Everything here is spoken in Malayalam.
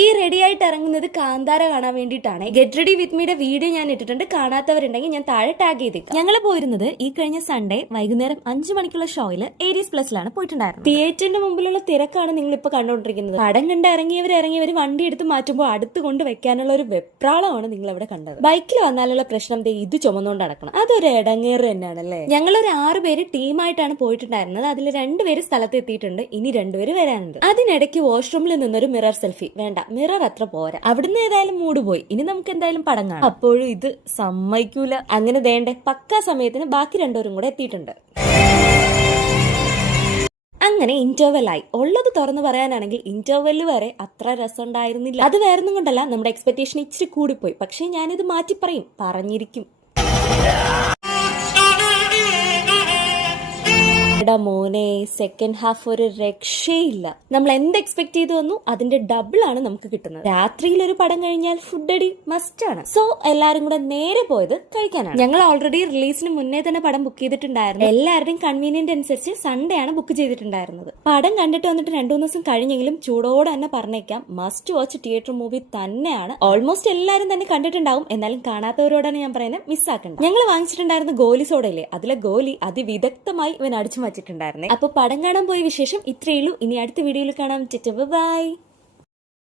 ഈ റെഡി ആയിട്ട് ഇറങ്ങുന്നത് കാന്താര കാണാൻ വേണ്ടിയിട്ടാണ്. ഗെറ്റ് റെഡി വിത്ത് മീയുടെ വീഡിയോ ഞാൻ ഇട്ടിട്ടുണ്ട്, കാണാത്തവരുണ്ടെങ്കിൽ ഞാൻ താഴെ ടാഗ് ചെയ്തേക്കാം. ഞങ്ങൾ പോയിരുന്നത് ഈ കഴിഞ്ഞ സൺഡേ വൈകുന്നേരം 5 മണിക്കുള്ള ഷോയിൽ ഏരീസ് പ്ലസിലാണ് പോയിട്ടുണ്ടായിരുന്നത്. തിയേറ്ററിന്റെ മുമ്പിലുള്ള തിരക്കാണ് നിങ്ങൾ ഇപ്പൊ കണ്ടുകൊണ്ടിരിക്കുന്നത്. പടം കണ്ട് ഇറങ്ങിയവർ വണ്ടി എടുത്ത് മാറ്റുമ്പോൾ അടുത്ത് കൊണ്ട് വെക്കാനുള്ള ഒരു വെപ്രാളമാണ് നിങ്ങൾ അവിടെ കണ്ടത്. ബൈക്കിൽ വന്നാലുള്ള പ്രശ്നം ഇത് ചുമന്നുകൊണ്ട് നടക്കണം, അതൊരു ഇടങ്ങേറ് തന്നെയാണല്ലേ. ഞങ്ങളൊരു 6 പേര് ടീമായിട്ടാണ് പോയിട്ടുണ്ടായിരുന്നത്. അതിൽ 2 പേര് സ്ഥലത്ത് എത്തിയിട്ടുണ്ട്, ഇനി 2 പേര് വരാനുണ്ട്. അതിനിടയ്ക്ക് വാഷ്റൂമിൽ നിന്നൊരു മിറർ സെൽഫി. വേണ്ട, മിറർ അത്ര പോരാ, അവിടുന്ന് ഏതായാലും മൂഡ് പോയി, ഇനി നമുക്ക് എന്തായാലും പടം കാണാം. അപ്പോഴും ഇത് സമ്മതിക്കൂല. അങ്ങനെ ദേണ്ടേ പക്കാ സമയത്തിന് ബാക്കി 2 പേരും കൂടെ എത്തിയിട്ടുണ്ട്. അങ്ങനെ ഇന്റർവെൽ ആയി. ഉള്ളത് തുറന്നു പറയാനാണെങ്കിൽ ഇന്റർവെല് വരെ അത്ര രസം ഉണ്ടായിരുന്നില്ല. അത് വേറൊന്നും കൊണ്ടല്ല, നമ്മുടെ എക്സ്പെക്ടേഷൻ ഇച്ചിരി കൂടിപ്പോയി. പക്ഷെ ഞാനിത് മാറ്റി പറയും, പറഞ്ഞിരിക്കും. മോനെ, സെക്കൻഡ് ഹാഫ് ഒരു രക്ഷയില്ല. നമ്മൾ എന്ത് എക്സ്പെക്ട് ചെയ്തു വന്നു അതിന്റെ ഡബിൾ ആണ് നമുക്ക് കിട്ടുന്നത്. രാത്രിയിൽ ഒരു പടം കഴിഞ്ഞാൽ ഫുഡ് അടി മസ്റ്റ് ആണ്. സോ എല്ലാരും കൂടെ നേരെ പോയത് കഴിക്കാനാണ്. ഞങ്ങൾ ഓൾറെഡി റിലീസിന് മുന്നേ തന്നെ പടം ബുക്ക് ചെയ്തിട്ടുണ്ടായിരുന്നു. എല്ലാവരുടെയും കൺവീനിയന്റ് അനുസരിച്ച് സൺഡേ ആണ് ബുക്ക് ചെയ്തിട്ടുണ്ടായിരുന്നത്. പടം കണ്ടിട്ട് വന്നിട്ട് 2-3 ദിവസം കഴിഞ്ഞെങ്കിലും ചൂടോടെ തന്നെ പറഞ്ഞേക്കാം, മസ്റ്റ് വാച്ച് തിയേറ്റർ മൂവി തന്നെയാണ്. ഓൾമോസ്റ്റ് എല്ലാവരും തന്നെ കണ്ടിട്ടുണ്ടാവും, എന്നാലും കാണാത്തവരോടാണ് ഞാൻ പറയുന്നത്, മിസ്സാക്കണ്ട. ഞങ്ങൾ വാങ്ങിച്ചിട്ടുണ്ടായിരുന്ന ഗോലി സോഡയില്ലേ, അതിലെ ഗോലി അതിവിദഗ്ധമായി ഇവൻ അടിച്ചു മാറ്റിട്ടുണ്ടായിരുന്നേ. അപ്പൊ പടം കാണാൻ പോയ വിശേഷം ഇത്രയേ ഉള്ളൂ. ഇനി അടുത്ത വീഡിയോയിൽ കാണാം. ബൈ.